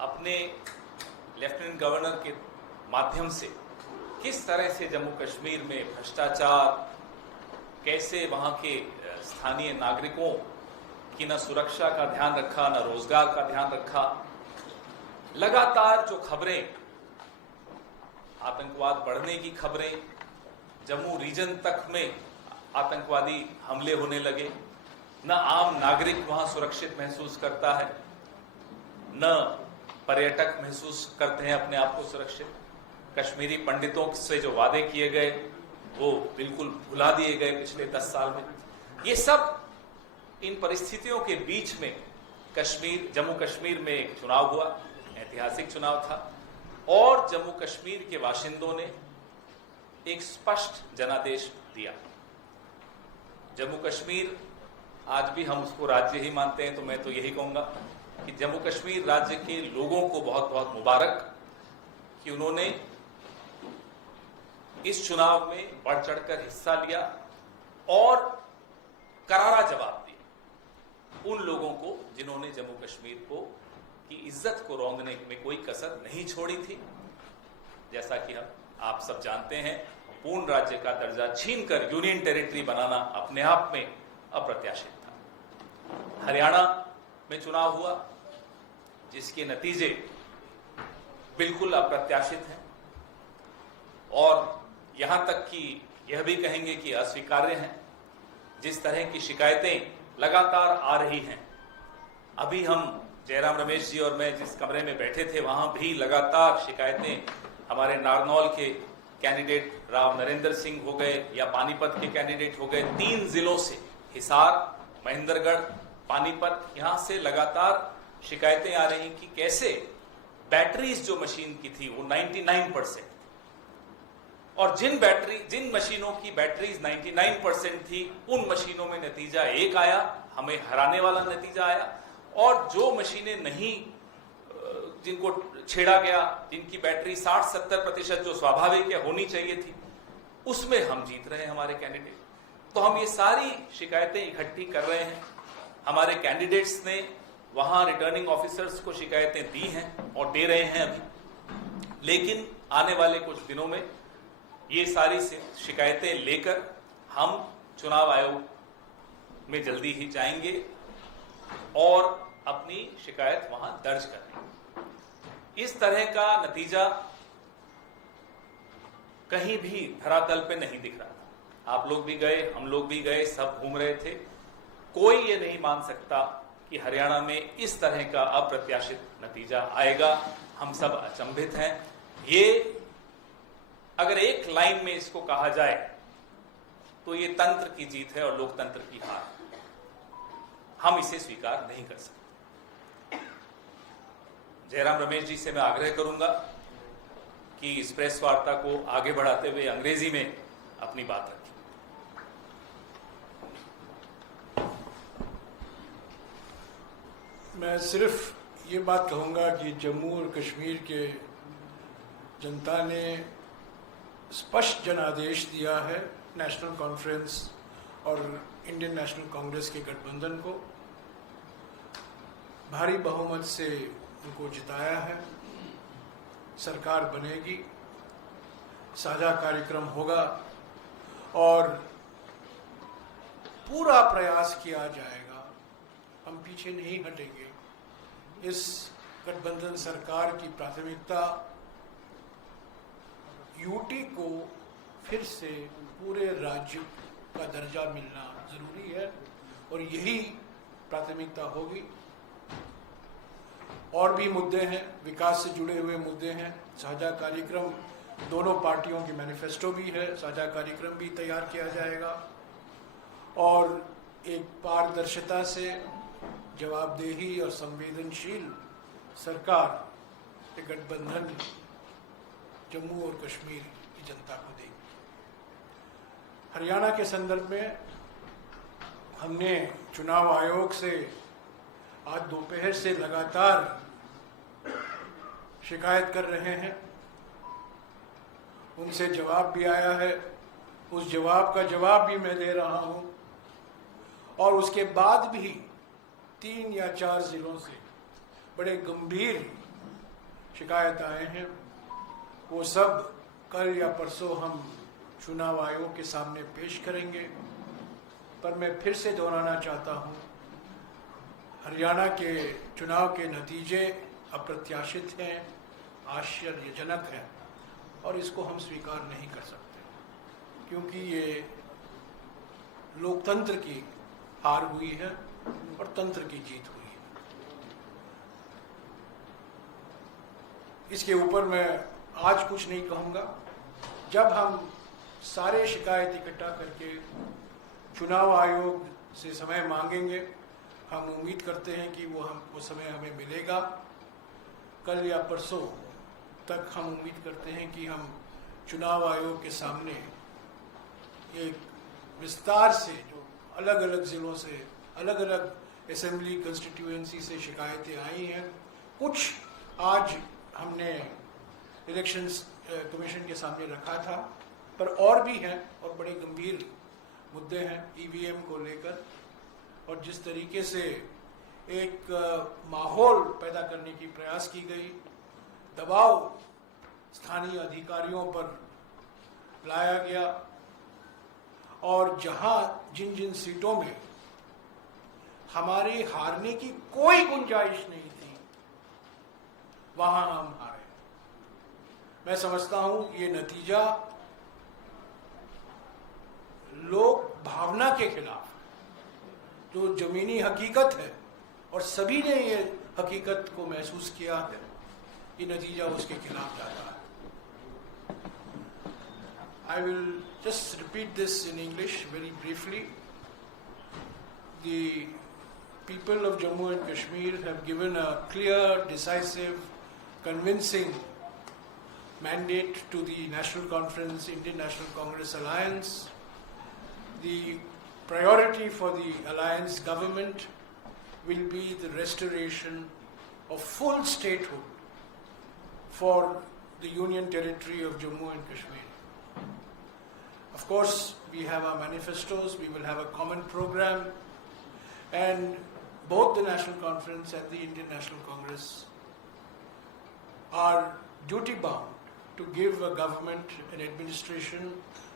अपने lieutenant governor के माध्यम से किस तरह से जम्मू कश्मीर में भ्रष्टाचार, कैसे वहाँ के स्थानीय नागरिकों की न सुरक्षा का ध्यान रखा, न रोजगार का ध्यान रखा। लगातार जो खबरें, आतंकवाद बढ़ने की खबरें, जम्मू रीजन तक में आतंकवादी हमले होने लगे, न आम नागरिक वहां सुरक्षित महसूस करता है, न पर्यटक महसूस करते हैं अपने आप को सुरक्षित। कश्मीरी पंडितों से जो वादे किए गए वो बिल्कुल भुला दिए गए पिछले 10 साल में। ये सब इन परिस्थितियों के बीच में जम्मू कश्मीर में एक चुनाव हुआ, ऐतिहासिक चुनाव था, और जम्मू कश्मीर के बाशिंदों ने एक स्पष्ट जनादेश दिया। जम्मू कश्मीर, आज भी हम उसको राज्य ही मानते हैं, तो मैं तो यही कहूंगा कि जम्मू कश्मीर राज्य के लोगों को बहुत बहुत मुबारक कि उन्होंने इस चुनाव में बढ़ चढ़कर हिस्सा लिया और करारा जवाब दिया उन लोगों को जिन्होंने जम्मू कश्मीर को की इज्जत को रौंदने में कोई कसर नहीं छोड़ी थी। जैसा कि आप सब जानते हैं, पूर्ण राज्य का दर्जा छीनकर यूनियन टेरिटरी बनाना अपने आप में अप्रत्याशित था। हरियाणा में चुनाव हुआ जिसके नतीजे बिल्कुल अप्रत्याशित हैं और यहां तक कि यह भी कहेंगे कि अस्वीकार्य हैं। जिस तरह की शिकायतें लगातार आ रही हैं, अभी हम जयराम रमेश जी और मैं जिस कमरे में बैठे थे वहां भी लगातार शिकायतें, हमारे नारनौल के कैंडिडेट राव नरेंद्र सिंह हो गए या पानीपत के कैंडिडेट हो गए, 3 जिलों से हिसार, महेंद्रगढ़, पानीपत, यहां से लगातार शिकायतें आ रही कि कैसे बैटरीज जो मशीन की थी वो 99% और जिन मशीनों की बैटरीज 99% थी उन मशीनों में नतीजा एक आया, हमें हराने वाला नतीजा आया, और जो मशीनें नहीं, जिनको छेड़ा गया, जिनकी बैटरी 60-70% जो स्वाभाविक या होनी चाहिए थी, उसमें हम जीत रहे हैं हमारे कैंडिडेट। तो हम ये सारी शिकायतें इकट्ठी कर रहे हैं। हमारे कैंडिडेट्स ने वहां रिटर्निंग ऑफिसर्स को शिकायतें दी हैं और दे रहे हैं अभी, लेकिन आने वाले कुछ दिनों में ये सारी शिकायतें लेकर हम चुनाव आयोग में जल्दी ही जाएंगे और अपनी शिकायत वहां दर्ज करेंगे। इस तरह का नतीजा कहीं भी धरातल पे नहीं दिख रहा था। आप लोग भी गए, हम लोग भी गए, सब घूम रहे थे। कोई ये नहीं मान सकता कि हरियाणा में इस तरह का अप्रत्याशित नतीजा आएगा। हम सब अचंभित हैं। ये अगर एक लाइन में इसको कहा जाए तो ये तंत्र की जीत है और लोकतंत्र की हार। हम इसे स्वीकार नहीं कर सकते। जयराम रमेश जी से मैं आग्रह करूंगा कि इस प्रेस वार्ता को आगे बढ़ाते हुए अंग्रेजी में अपनी बात रखें। मैं सिर्फ ये बात कहूँगा कि जम्मू और कश्मीर के जनता ने स्पष्ट जनादेश दिया है नेशनल कॉन्फ्रेंस और इंडियन नेशनल कांग्रेस के गठबंधन को। भारी बहुमत से उनको जिताया है। सरकार बनेगी, साझा कार्यक्रम होगा और पूरा प्रयास किया जाएगा। हम पीछे नहीं हटेंगे। इस गठबंधन सरकार की प्राथमिकता यूटी को फिर से पूरे राज्य का दर्जा मिलना जरूरी है और यही प्राथमिकता होगी। और भी मुद्दे हैं, विकास से जुड़े हुए मुद्दे हैं। साझा कार्यक्रम, दोनों पार्टियों की मैनिफेस्टो भी है, साझा कार्यक्रम भी तैयार किया जाएगा और एक पारदर्शिता से जवाबदेही और संवेदनशील सरकार गठबंधन जम्मू और कश्मीर की जनता को देगी। हरियाणा के संदर्भ में हमने चुनाव आयोग से आज दोपहर से लगातार शिकायत कर रहे हैं। उनसे जवाब भी आया है, उस जवाब का जवाब भी मैं दे रहा हूं और उसके बाद भी 3 या 4 जिलों से बड़े गंभीर शिकायत आए हैं वो सब कल या परसों हम चुनाव आयोग के सामने पेश करेंगे। पर मैं फिर से दोहराना चाहता हूँ, हरियाणा के चुनाव के नतीजे अप्रत्याशित हैं, आश्चर्यजनक हैं और इसको हम स्वीकार नहीं कर सकते, क्योंकि ये लोकतंत्र की हार हुई है और तंत्र की जीत हुई है। इसके ऊपर मैं आज कुछ नहीं कहूँगा। जब हम सारे शिकायत इकट्ठा करके चुनाव आयोग से समय मांगेंगे, हम उम्मीद करते हैं कि वो समय हमें मिलेगा। कल या परसों तक हम उम्मीद करते हैं कि हम चुनाव आयोग के सामने एक विस्तार से जो अलग अलग ज़िलों से, अलग अलग असेंबली कंस्टिट्यूएंसी से शिकायतें आई हैं, कुछ आज हमने इलेक्शंस कमीशन के सामने रखा था, पर और भी हैं और बड़े गंभीर मुद्दे हैं ईवीएम को लेकर। और जिस तरीके से एक माहौल पैदा करने की प्रयास की गई, दबाव स्थानीय अधिकारियों पर लाया गया और जहां जिन जिन सीटों में हमारे हारने की कोई गुंजाइश नहीं थी, वहां हम हारे। मैं समझता हूं ये नतीजा लोक भावना के खिलाफ, जो जमीनी हकीकत है और सभी ने ये हकीकत को महसूस किया है, ये नतीजा उसके खिलाफ जाता है। I will just repeat this in English very briefly. The people of Jammu and Kashmir have given a clear, decisive, convincing mandate to the National Conference, Indian National Congress Alliance. The priority for the alliance government will be the restoration of full statehood for the Union Territory of Jammu and Kashmir. Of course, we have our manifestos, we will have a common program, and both the National Conference and the Indian National Congress are duty-bound to give a government, an administration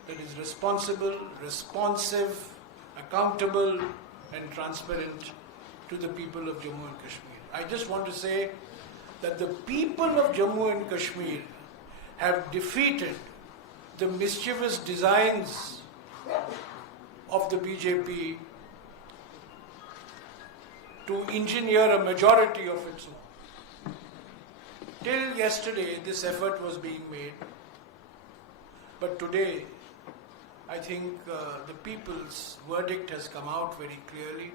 that is responsible, responsive, accountable, and transparent to the people of Jammu and Kashmir. I just want to say that the people of Jammu and Kashmir have defeated the mischievous designs of the BJP to engineer a majority of its own. Till yesterday, this effort was being made, but today, I think the people's verdict has come out very clearly,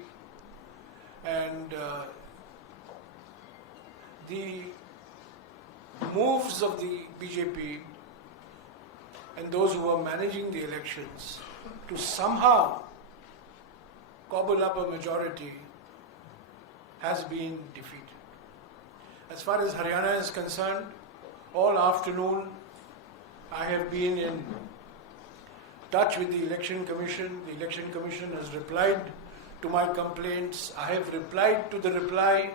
and the moves of the BJP and those who are managing the elections to somehow cobble up a majority has been defeated. As far as Haryana is concerned, all afternoon I have been in touch with the Election Commission. The Election Commission has replied to my complaints. I have replied to the reply.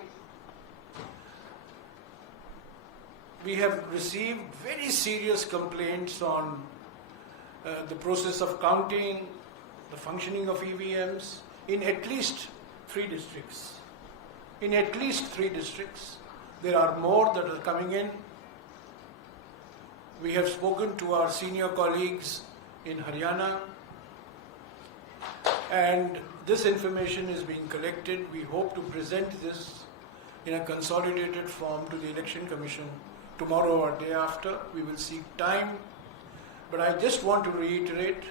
We have received very serious complaints on the process of counting, the functioning of EVMs in at least 3 districts. In at least 3 districts. There are more that are coming in. We have spoken to our senior colleagues in Haryana, and this information is being collected. We hope to present this in a consolidated form to the Election Commission tomorrow or day after. We will seek time, but I just want to reiterate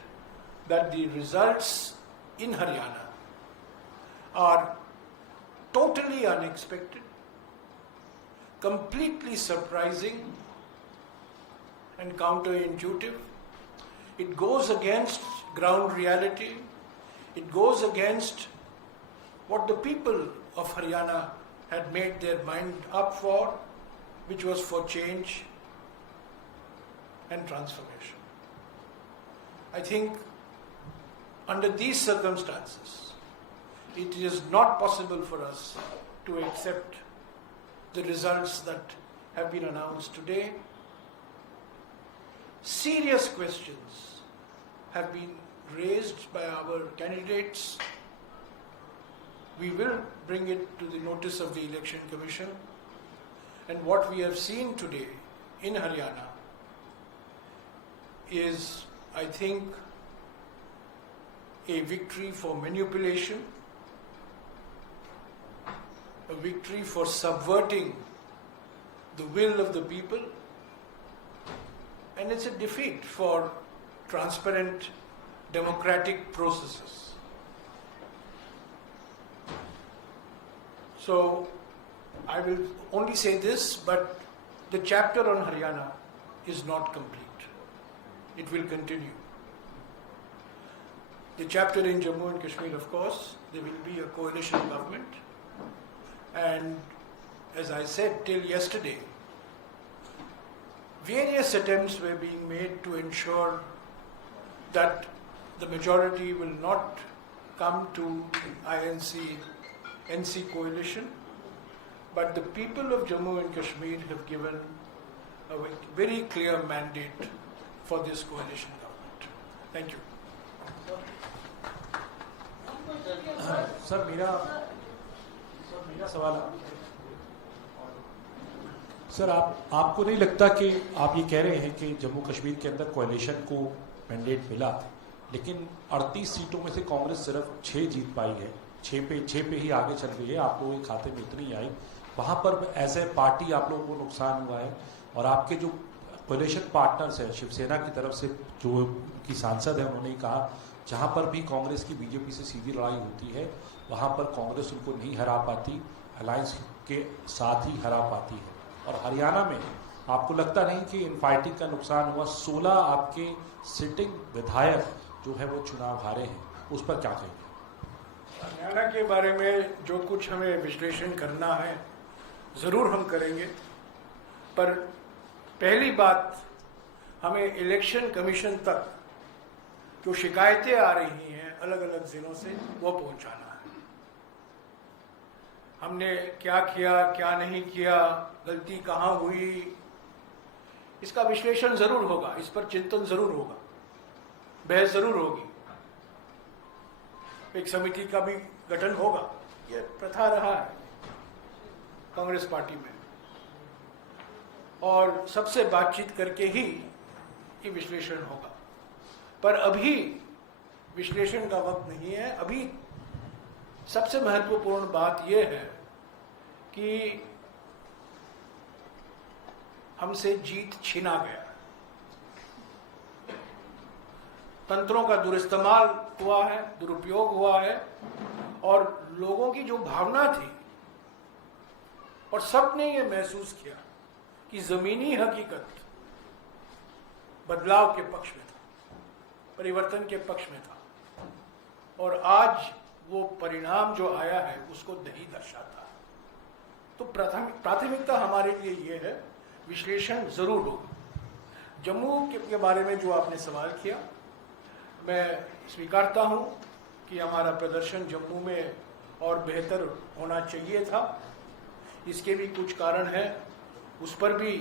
that the results in Haryana are totally unexpected, completely surprising and counterintuitive. It goes against ground reality. It goes against what the people of Haryana had made their mind up for, which was for change and transformation. I think under these circumstances, it is not possible for us to accept the results that have been announced today. Serious questions have been raised by our candidates. We will bring it to the notice of the Election Commission. And what we have seen today in Haryana is, I think, a victory for manipulation, a victory for subverting the will of the people, and it's a defeat for transparent democratic processes. So I will only say this, but the chapter on Haryana is not complete. It will continue. The chapter in Jammu and Kashmir, of course, there will be a coalition government. And as I said till yesterday, various attempts were being made to ensure that the majority will not come to INC-NC coalition, but the people of Jammu and Kashmir have given a very clear mandate for this coalition government. Thank you. Sir मेरा सवाल sir, आपको नहीं लगता कि आप ये कह रहे हैं कि जम्मू कश्मीर के अंदर कोalition को मैंडेट मिला, लेकिन 38 सीटों में से कांग्रेस सिर्फ 6 जीत पाई है, 6 पे ही आगे चल रही है, आप लोगों के खाते में इतनी आई, वहाँ पर एज ए पार्टी आप लोगों को नुकसान हुआ है, और आपके जो कोalition पार्टनर्स हैं शिवसेना की तरफ से जो की सांसद है, उन्होंने कहा जहाँ पर भी कांग्रेस की बीजेपी से सीधी लड़ाई होती है वहाँ पर कांग्रेस उनको नहीं हरा पाती, अलायंस के साथ ही हरा पाती है। और हरियाणा में आपको लगता नहीं कि इनफाइटिंग का नुकसान हुआ? 16 आपके सिटिंग विधायक जो है वो चुनाव हारे हैं, उस पर क्या कहेंगे? हरियाणा के बारे में जो कुछ हमें विश्लेषण करना है ज़रूर हम करेंगे, पर पहली बात, हमें इलेक्शन कमीशन तक जो शिकायतें आ रही हैं अलग अलग जिलों से वो पहुंचाना है। हमने क्या किया, क्या नहीं किया, गलती कहाँ हुई, इसका विश्लेषण जरूर होगा, इस पर चिंतन जरूर होगा, बहस जरूर होगी, एक समिति का भी गठन होगा, ये प्रथा रहा है कांग्रेस पार्टी में, और सबसे बातचीत करके ही ये विश्लेषण होगा। पर अभी विश्लेषण का वक्त नहीं है। अभी सबसे महत्वपूर्ण बात यह है कि हमसे जीत छीना गया, तंत्रों का दुरुइस्तेमाल हुआ है, दुरुपयोग हुआ है, और लोगों की जो भावना थी, और सबने ये महसूस किया कि जमीनी हकीकत बदलाव के पक्ष में था, परिवर्तन के पक्ष में था, और आज वो परिणाम जो आया है उसको नहीं दर्शाता है। तो प्राथमिकता हमारे लिए ये है, विश्लेषण जरूर होगा। जम्मू के बारे में जो आपने सवाल किया, मैं स्वीकारता हूँ कि हमारा प्रदर्शन जम्मू में और बेहतर होना चाहिए था। इसके भी कुछ कारण हैं, उस पर भी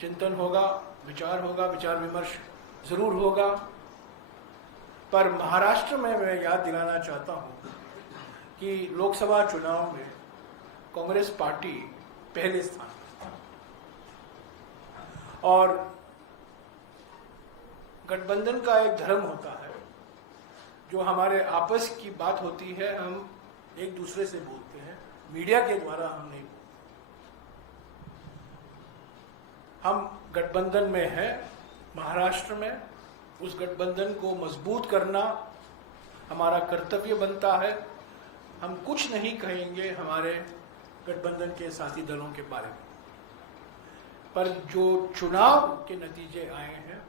चिंतन होगा, विचार विमर्श जरूर होगा। पर महाराष्ट्र में मैं याद दिलाना चाहता हूँ कि लोकसभा चुनाव में कांग्रेस पार्टी पहले स्थान पर था, और गठबंधन का एक धर्म होता है, जो हमारे आपस की बात होती है हम एक दूसरे से बोलते हैं, मीडिया के द्वारा हम नहीं बोलते। हम गठबंधन में हैं महाराष्ट्र में, उस गठबंधन को मजबूत करना हमारा कर्तव्य बनता है। हम कुछ नहीं कहेंगे हमारे गठबंधन के साथी दलों के बारे में, पर जो चुनाव के नतीजे आए हैं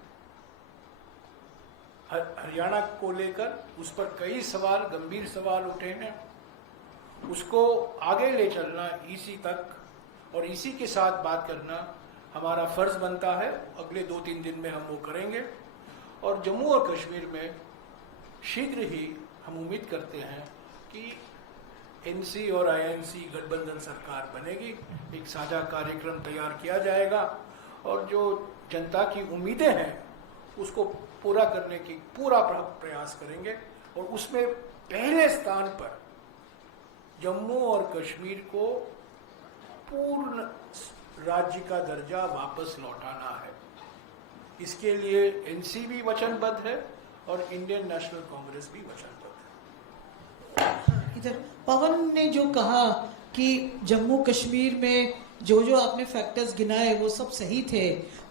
हरियाणा को लेकर, उस पर कई सवाल, गंभीर सवाल उठे हैं, उसको आगे ले चलना ईसी तक, और ईसी के साथ बात करना हमारा फर्ज बनता है। अगले 2-3 दिन में हम वो करेंगे, और जम्मू और कश्मीर में शीघ्र ही हम उम्मीद करते हैं कि एनसी और आईएनसी गठबंधन सरकार बनेगी, एक साझा कार्यक्रम तैयार किया जाएगा और जो जनता की उम्मीदें हैं उसको पूरा करने की पूरा प्रयास करेंगे। और उसमें पहले स्थान पर जम्मू और कश्मीर को पूर्ण राज्य का दर्जा वापस लौटाना है। इसके लिए एनसी भी वचनबद्ध है और इंडियन नेशनल कांग्रेस भी वचनबद्ध है। इधर पवन ने जो कहा कि जम्मू कश्मीर में जो जो आपने फैक्टर्स गिनाए वो सब सही थे,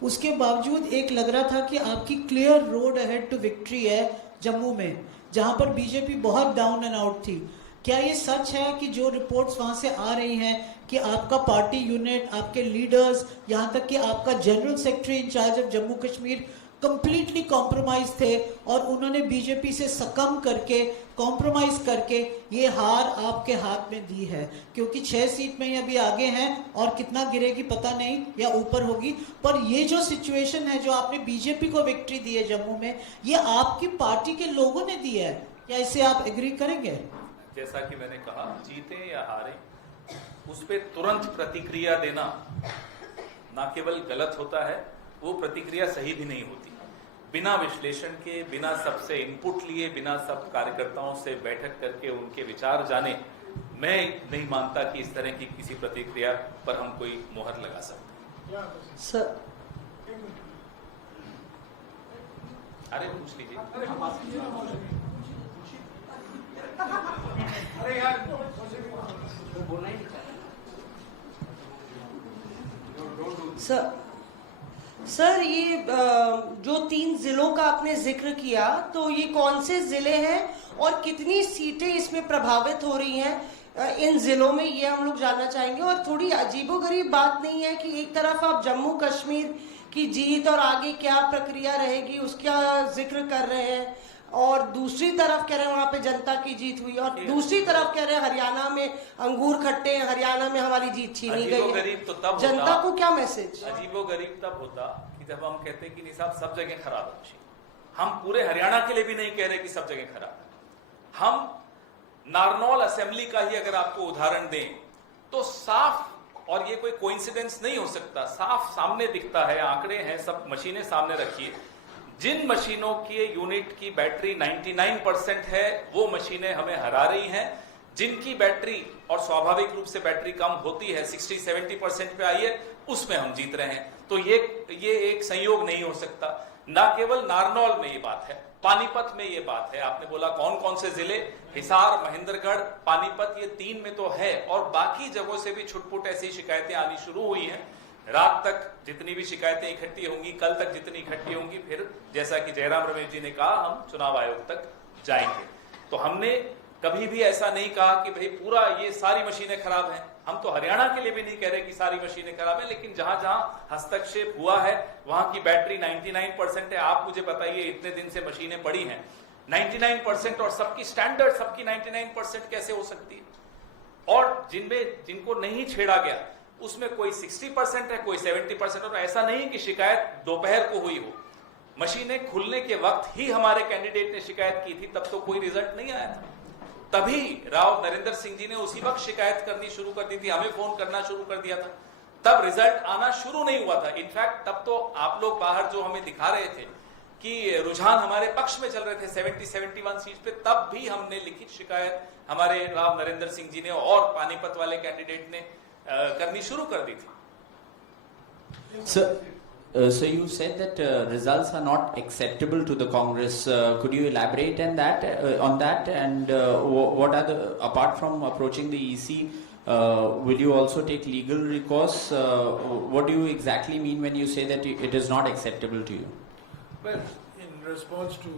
उसके बावजूद एक लग रहा था कि आपकी clear road ahead to victory है जम्मू में, जहां पर बीजेपी बहुत डाउन एंड आउट थी। क्या ये सच है कि जो रिपोर्ट्स वहां से आ रही हैं कि आपका पार्टी यूनिट, आपके लीडर्स, यहाँ तक कि आपका general secretary incharge of Jammu Kashmir completely compromise थे और उन्होंने बीजेपी से सकम करके, कॉम्प्रोमाइज करके ये हार आपके हाथ में दी है? क्योंकि 6 सीट में ये अभी आगे हैं और कितना गिरेगी पता नहीं, या ऊपर होगी, पर ये जो सिचुएशन है जो आपने बीजेपी को विक्ट्री दी है जम्मू में, ये आपकी पार्टी के लोगों ने दी है, क्या इससे आप एग्री करेंगे? जैसा कि मैंने कहा, जीते या हारे उस पर तुरंत प्रतिक्रिया देना ना केवल गलत होता है, वो प्रतिक्रिया सही भी नहीं होती। बिना विश्लेषण के, बिना सबसे इनपुट लिए, बिना सब कार्यकर्ताओं से बैठक करके उनके विचार जाने, मैं नहीं मानता कि इस तरह की किसी प्रतिक्रिया पर हम कोई मोहर लगा सकते हैं। सर अरे पूछ लीजिए। सर ये जो 3 जिलों का आपने जिक्र किया, तो ये कौन से जिले हैं और कितनी सीटें इसमें प्रभावित हो रही हैं इन जिलों में, ये हम लोग जानना चाहेंगे। और थोड़ी अजीबोगरीब बात नहीं है कि एक तरफ आप जम्मू कश्मीर की जीत और आगे क्या प्रक्रिया रहेगी उसका जिक्र कर रहे हैं, और दूसरी तरफ कह रहे हैं वहां पे जनता की जीत हुई, और दूसरी तरफ कह रहे हैं हरियाणा में अंगूर खट्टे हैं, हरियाणा में हमारी जीत छीनी गई है। तो तब जनता को क्या मैसेज? अजीबोगरीब तब होता कि जब हम कहते कि नहीं साहब सब जगह खराब है। हम पूरे हरियाणा के लिए भी नहीं कह रहे कि सब जगह खराब है। हम नारनौल असेंबली का ही अगर आपको उदाहरण दें तो साफ, और ये कोई कोइंसिडेंस नहीं हो सकता, साफ सामने दिखता है, आंकड़े हैं, सब मशीनें सामने रखिए, जिन मशीनों के यूनिट की बैटरी 99% है वो मशीनें हमें हरा रही हैं। जिनकी बैटरी, और स्वाभाविक रूप से बैटरी कम होती है, 60-70% पे आई है, उसमें हम जीत रहे हैं। तो ये एक संयोग नहीं हो सकता। ना केवल नारनौल में ये बात है, पानीपत में ये बात है। आपने बोला कौन कौन से जिले, हिसार, महेंद्रगढ़, पानीपत, ये 3 में तो है, और बाकी जगहों से भी छुटपुट ऐसी शिकायतें आनी शुरू हुई हैं। रात तक जितनी भी शिकायतें इकट्ठी होंगी, कल तक जितनी इकट्ठी होंगी, फिर जैसा कि जयराम रमेश जी ने कहा, हम चुनाव आयोग तक जाएंगे। तो हमने कभी भी ऐसा नहीं कहा कि भाई पूरा ये सारी मशीनें खराब हैं। हम तो हरियाणा के लिए भी नहीं कह रहे कि सारी मशीनें खराब हैं, लेकिन जहां जहां हस्तक्षेप हुआ है वहां की बैटरी 99% है। आप मुझे बताइए, इतने दिन से मशीनें पड़ी हैं 99% और सबकी स्टैंडर्ड, सबकी 99% कैसे हो सकती है? और जिनको नहीं छेड़ा गया उसमें कोई 60% है, कोई 70%। और ऐसा नहीं कि शिकायत दोपहर को हुई हो, मशीनें खुलने के वक्त ही हमारे कैंडिडेट ने शिकायत की थी, तब तो कोई रिजल्ट नहीं आया था। तभी राव नरेंद्र सिंह जी ने उसी वक्त शिकायत करनी शुरू कर दी थी, हमें फोन करना शुरू कर दिया था, तब रिजल्ट आना शुरू नहीं हुआ था। इनफैक्ट तब तो आप लोग बाहर जो हमें दिखा रहे थे कि रुझान हमारे पक्ष में चल रहे थे 70-71 सीट पे, तब भी हमने लिखित शिकायत हमारे राव नरेंद्र सिंह जी ने और पानीपत वाले कैंडिडेट ने करनी शुरू कर दी थी। So you said that results are not acceptable to the Congress. Could you elaborate on that? And what are the, apart from approaching the EC, will you also take legal recourse? What do you exactly mean when you say that it is not acceptable to you? Well, in response to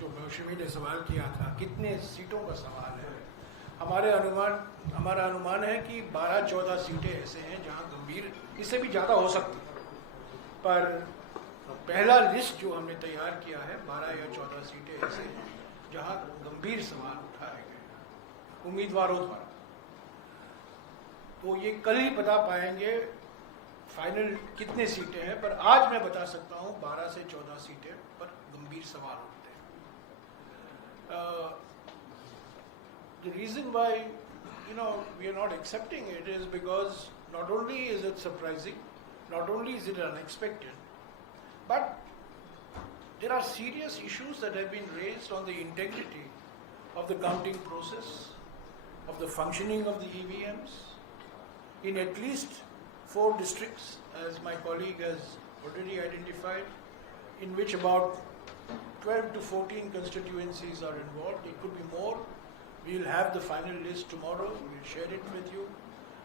जो मौसमी ने सवाल किया था, कितने सीटों का सवाल है, हमारा अनुमान है कि 12-14 सीटें ऐसे हैं जहां गंभीर, इससे भी ज़्यादा हो सकती है, पर पहला लिस्ट जो हमने तैयार किया है 12 या 14 सीटें ऐसे हैं जहां गंभीर सवाल उठाए गए उम्मीदवारों द्वारा। तो ये कल ही बता पाएंगे फाइनल कितने सीटें हैं, पर आज मैं बता सकता हूं 12 से 14 सीटें पर गंभीर सवाल उठते हैं। The reason why we are not accepting it is because not only is it surprising, not only is it unexpected, but there are serious issues that have been raised on the integrity of the counting process, of the functioning of the EVMs, in at least 4 districts, as my colleague has already identified, in which about 12 to 14 constituencies are involved. It could be more. We will have the final list tomorrow. We will share it with you.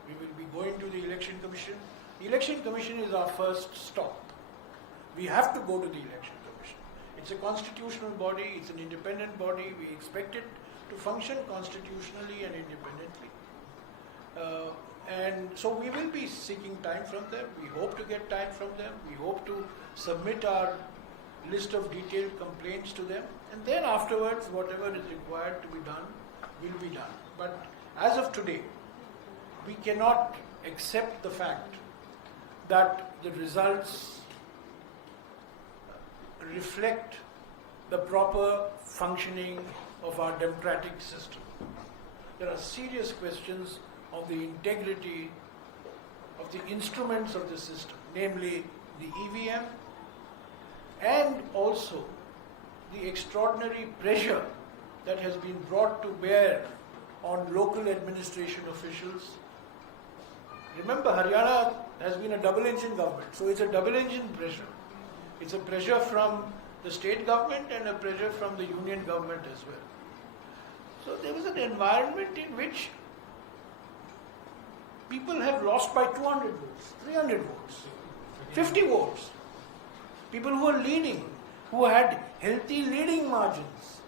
We will be going to the Election Commission. The Election Commission is our first stop. We have to go to the Election Commission. It's a constitutional body. It's an independent body. We expect it to function constitutionally and independently. And so we will be seeking time from them. We hope to get time from them. We hope to submit our list of detailed complaints to them. And then afterwards, whatever is required to be done will be done. But as of today, we cannot accept the fact that the results reflect the proper functioning of our democratic system. There are serious questions of the integrity of the instruments of the system, namely the EVM, and also the extraordinary pressure that has been brought to bear on local administration officials. Remember, Haryana has been a double-engine government, so it's a double-engine pressure. It's a pressure from the state government and a pressure from the union government as well. So there was an environment in which people have lost by 200 votes, 300 votes, 50 votes. People who are leading, who had healthy leading margins,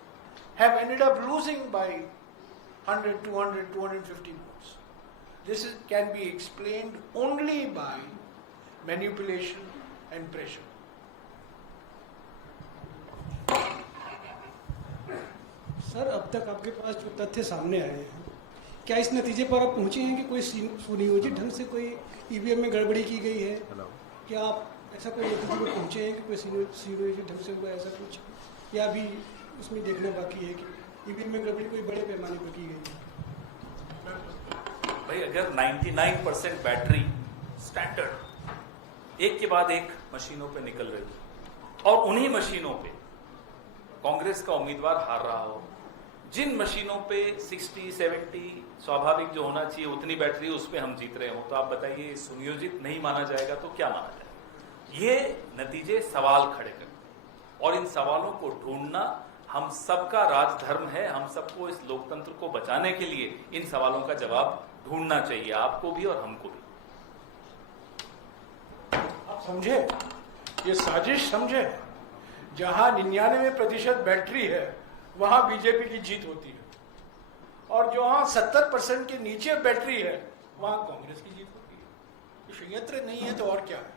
have ended up losing by 100, 200, 250 votes. This can be explained only by manipulation and pressure. Sir, अब तक आपके पास जो तथ्य सामने आए हैं, क्या इस नतीजे पर आप पहुंचे हैं कि कोई सुनियोजित ढंग से कोई ईवीएम में गड़बड़ी की गई है? क्या आप ऐसा कोई नतीजे पर पहुंचे हैं कि कोई सुनियोजित ढंग से हुआ ऐसा कुछ, या अभी उसमें देखना बाकी है कि ईवीएम में गड़बड़ी कोई बड़े पैमाने पर की गई है? भाई, अगर 99% बैटरी स्टैंडर्ड एक के बाद एक मशीनों पे निकल रही है और उन्हीं मशीनों पे कांग्रेस का उम्मीदवार हार रहा हो, जिन मशीनों पे 60, 70 स्वाभाविक जो होना चाहिए उतनी बैटरी उस पे हम जीत रहे हो, तो आप बताइए सुनियोजित नहीं माना जाएगा तो क्या माना जाएगा? ये नतीजे सवाल खड़े कर, और इन सवालों को ढूंढना हम सबका राजधर्म है। हम सबको इस लोकतंत्र को बचाने के लिए इन सवालों का जवाब ढूंढना चाहिए, आपको भी और हमको भी। आप समझे, ये साजिश समझे, जहां 99% बैटरी है वहां बीजेपी की जीत होती है, और जहां 70% के नीचे बैटरी है वहां कांग्रेस की जीत होती है। ये षड्यंत्र नहीं है तो और क्या है?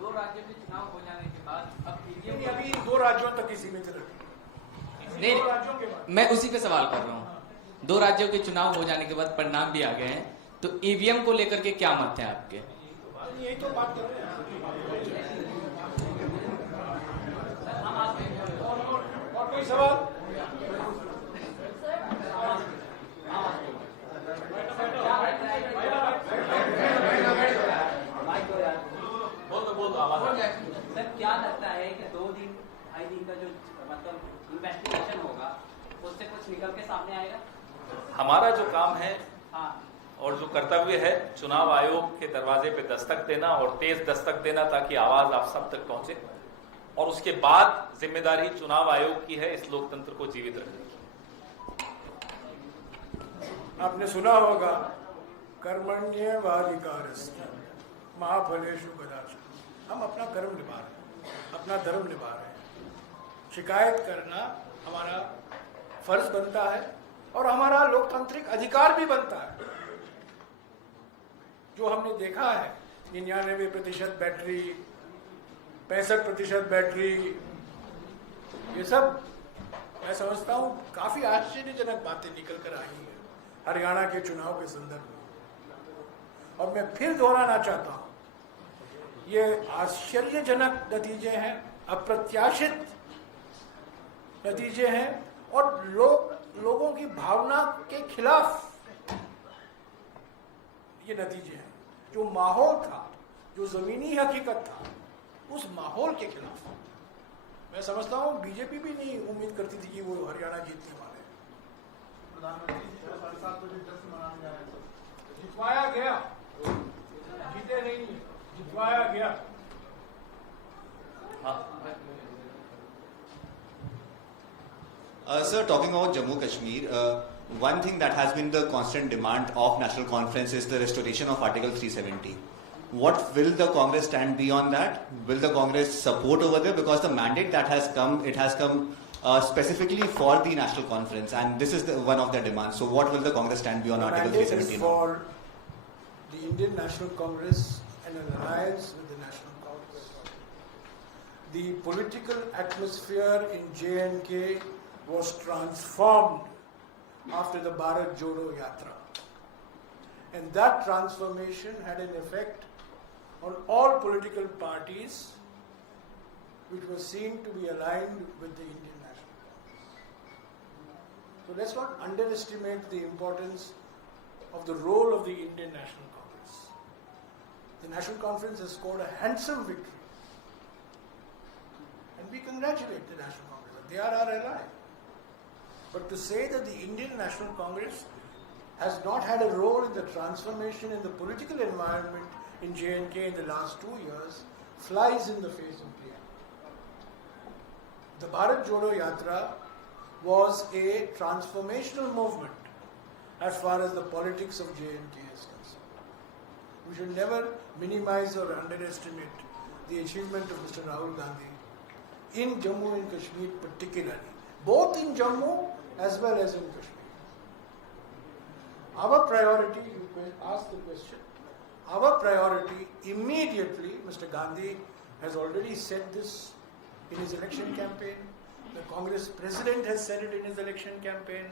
दो राज्यों के चुनाव हो जाने के बाद अब ईवीएम अभी 2 राज्यों तक ही सीमित रखी। नहीं, 2 राज्यों के बाद मैं उसी पे सवाल कर रहा हूँ। 2 राज्यों के चुनाव हो जाने के बाद परिणाम भी आ गए हैं, तो ईवीएम को लेकर के क्या मत है आपके? यही तो बात कर रहे हैं। और कोई सवाल? सर, क्या लगता है कि 2 दिन 2.5 दिन का जो मतलब इन्वेस्टिगेशन होगा उससे कुछ निकल के सामने आएगा? हमारा जो काम है हाँ, और जो कर्तव्य है, चुनाव आयोग के दरवाजे पे दस्तक देना और तेज दस्तक देना ताकि आवाज आप सब तक पहुंचे, और उसके बाद जिम्मेदारी चुनाव आयोग की है इस लोकतंत्र को जीवित रखने की। आपने सुना होगा, कर्मण्येवाधिकारस्ते महाफलेषु कदाचन। हम अपना कर्म निभा रहे हैं, अपना धर्म निभा रहे हैं। शिकायत करना हमारा फर्ज बनता है और हमारा लोकतांत्रिक अधिकार भी बनता है। जो हमने देखा है 99% बैटरी, 65% बैटरी, ये सब मैं समझता हूँ काफी आश्चर्यजनक बातें निकल कर आई हैं हरियाणा के चुनाव के संदर्भ में। और मैं फिर दोहराना चाहता हूँ, ये आश्चर्यजनक नतीजे हैं अप्रत्याशित नतीजे हैं और लोगों की भावना के खिलाफ ये नतीजे हैं। जो माहौल था, जो जमीनी हकीकत था, उस माहौल के खिलाफ मैं समझता हूँ बीजेपी भी नहीं उम्मीद करती थी कि वो हरियाणा जीतने वाले हैं। प्रधानमंत्री जी 7:30 बजे जश्न मनाने जा रहे थे, जितवाया गया, जीते नहीं, जितवाया गया। Sir, talking about Jammu Kashmir, one thing that has been the constant demand of National Conference is the restoration of Article 370. What will the Congress stand be on that? Will the Congress support over there? Because the mandate that has come, it has come specifically for the National Conference, and this is one of their demands. So what will the Congress stand be on Article 370? For the Indian National Congress and an alliance with the National Congress. The political atmosphere in J&K was transformed after the Bharat Jodo Yatra. And that transformation had an effect on all political parties which were seen to be aligned with the Indian National Congress. So let's not underestimate the importance of the role of the Indian National Congress. The National Conference has scored a handsome victory. And we congratulate the National Congress. They are our ally. But to say that the Indian National Congress has not had a role in the transformation in the political environment in J&K in the last 2 years flies in the face of reality. The Bharat Jodo Yatra was a transformational movement as far as the politics of J&K is concerned. We should never minimize or underestimate the achievement of Mr. Rahul Gandhi in Jammu and Kashmir particularly, both in Jammu as well as in Kashmir. Our priority, you asked the question, our priority immediately, Mr. Gandhi has already said this in his election campaign, the Congress president has said it in his election campaign.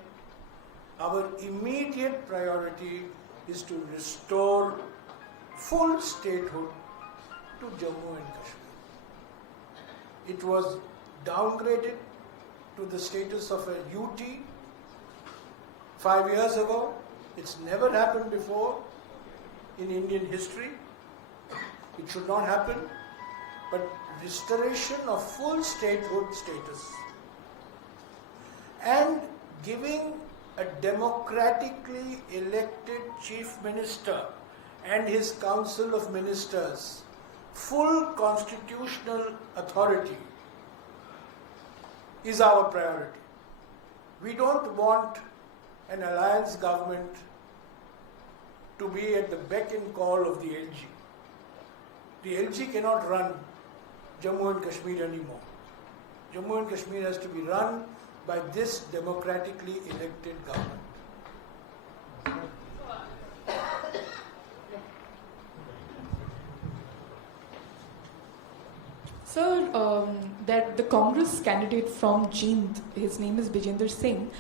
Our immediate priority is to restore full statehood to Jammu and Kashmir. It was downgraded to the status of a UT 5 years ago. It's never happened before in Indian history. It should not happen. But restoration of full statehood status and giving a democratically elected chief minister and his council of ministers full constitutional authority is our priority. We don't want an alliance government to be at the beck and call of the LG. The LG cannot run Jammu and Kashmir anymore. Jammu and Kashmir has to be run by this democratically elected government. Sir, that the Congress candidate from Jind, his name is Bijender Singh,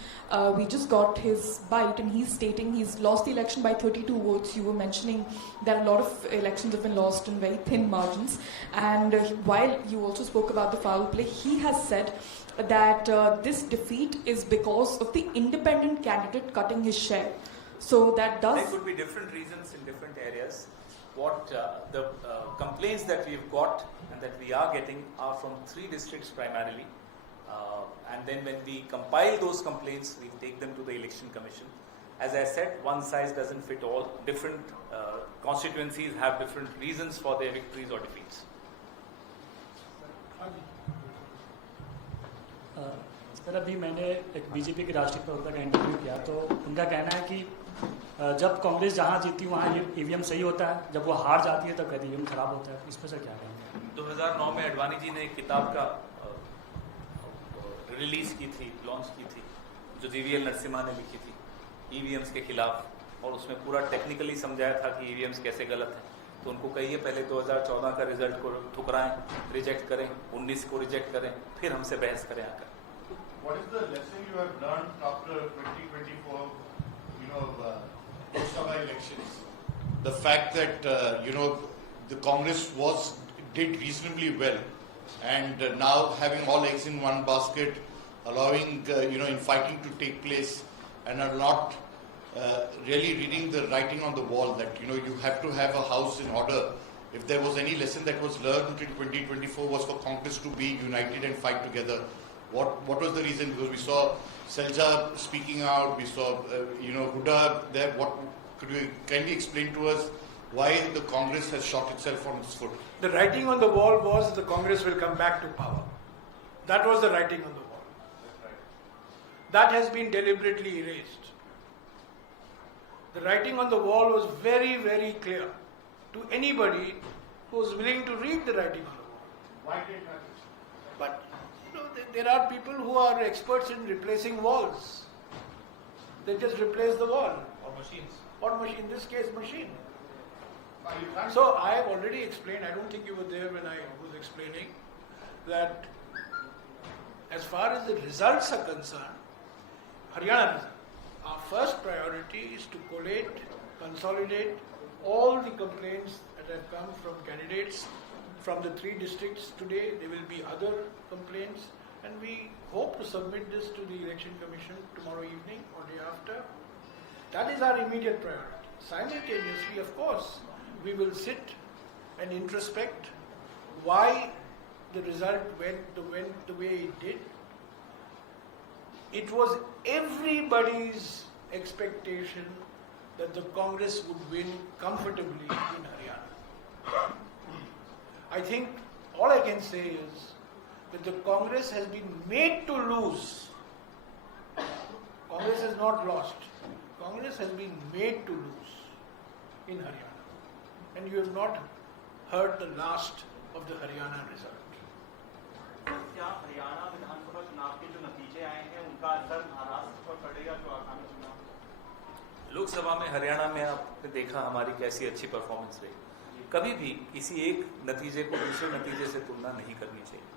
we just got his bite and he's stating he's lost the election by 32 votes. You were mentioning that a lot of elections have been lost in very thin margins. And while you also spoke about the foul play, he has said that this defeat is because of the independent candidate cutting his share. So that does... There could be different reasons in different areas. What the complaints that we've got and that we are getting are from 3 districts primarily. And then when we compile those complaints, we take them to the Election Commission. As I said, one size doesn't fit all. Different constituencies have different reasons for their victories or defeats. Sir अभी मैंने एक BJP के राष्ट्रीय प्रवक्ता का interview किया तो उनका कहना है कि जब कांग्रेस जहां जीती वहां ईवीएम सही होता है, जब वो हार जाती है तब कहती ईवीएम खराब होता है। इस पर सर क्या कहेंगे? 2009 में अडवाणी जी ने एक किताब का रिलीज की थी, लॉन्च की थी, जो जीवीएल नरसिम्हा ने लिखी थी ईवीएम्स के खिलाफ, और उसमें पूरा टेक्निकली समझाया था कि ईवीएम्स कैसे गलत है। तो उनको कहिए पहले 2014 का रिजल्ट को ठुकराएं, रिजेक्ट करें, 19 को रिजेक्ट करें, फिर हमसे बहस करें आकर। What is the lesson you have learned after 2024, Lok-Sabha elections? The fact that, the Congress did reasonably well and now having all eggs in one basket, allowing infighting to take place, and are not really reading the writing on the wall that you have to have a house in order. If there was any lesson that was learned in 2024 was for Congress to be united and fight together. What was the reason? Because we saw Selja speaking out, we saw Huda there. What could you kindly explain to us why the Congress has shot itself on its foot? The writing on the wall was the Congress will come back to power. That was the writing on the wall. That has been deliberately erased. The writing on the wall was very, very clear to anybody who was willing to read the writing on the wall. Why did it happen? But there are people who are experts in replacing walls. They just replace the wall. Or machines. Or machine, in this case, machine. You can't- So I have already explained, I don't think you were there when I was explaining, that as far as the results are concerned, Haryana result, our first priority is to collate, consolidate all the complaints that have come from candidates from the 3 districts today. There will be other complaints, and we hope to submit this to the Election Commission tomorrow evening or day after. That is our immediate priority. Simultaneously, of course, we will sit and introspect why the result went the way it did. It was everybody's expectation that the Congress would win comfortably in Haryana. I think all I can say is that the Congress has been made to lose. Congress has not lost. Congress has been made to lose in Haryana. And you have not heard the last of the Haryana result. क्या हरियाणा विधानसभा चुनाव के जो नतीजे आए हैं उनका असर महाराष्ट्र पर पड़ेगा जो आगामी चुनाव? लोकसभा में हरियाणा में आपने देखा हमारी कैसी अच्छी परफॉर्मेंस रही। कभी भी किसी एक नतीजे को दूसरे नतीजे से तुलना नहीं करनी चाहिए।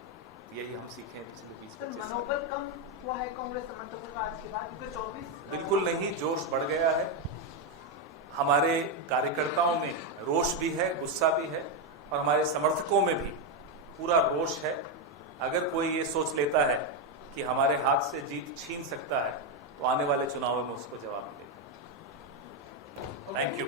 यही हम सीखे पिछले 20-25 साल। मनोबल कम हुआ है कांग्रेस समर्थकों का आज के बाद, क्योंकि 24 बिल्कुल नहीं, जोश बढ़ गया है। हमारे कार्यकर्ताओं में रोष भी है, गुस्सा भी है, और हमारे समर्थकों में भी पूरा रोष है। अगर कोई ये सोच लेता है कि हमारे हाथ से जीत छीन सकता है, तो आने वाले चुनावों में उसको जवाब मिलेगा। Thank you.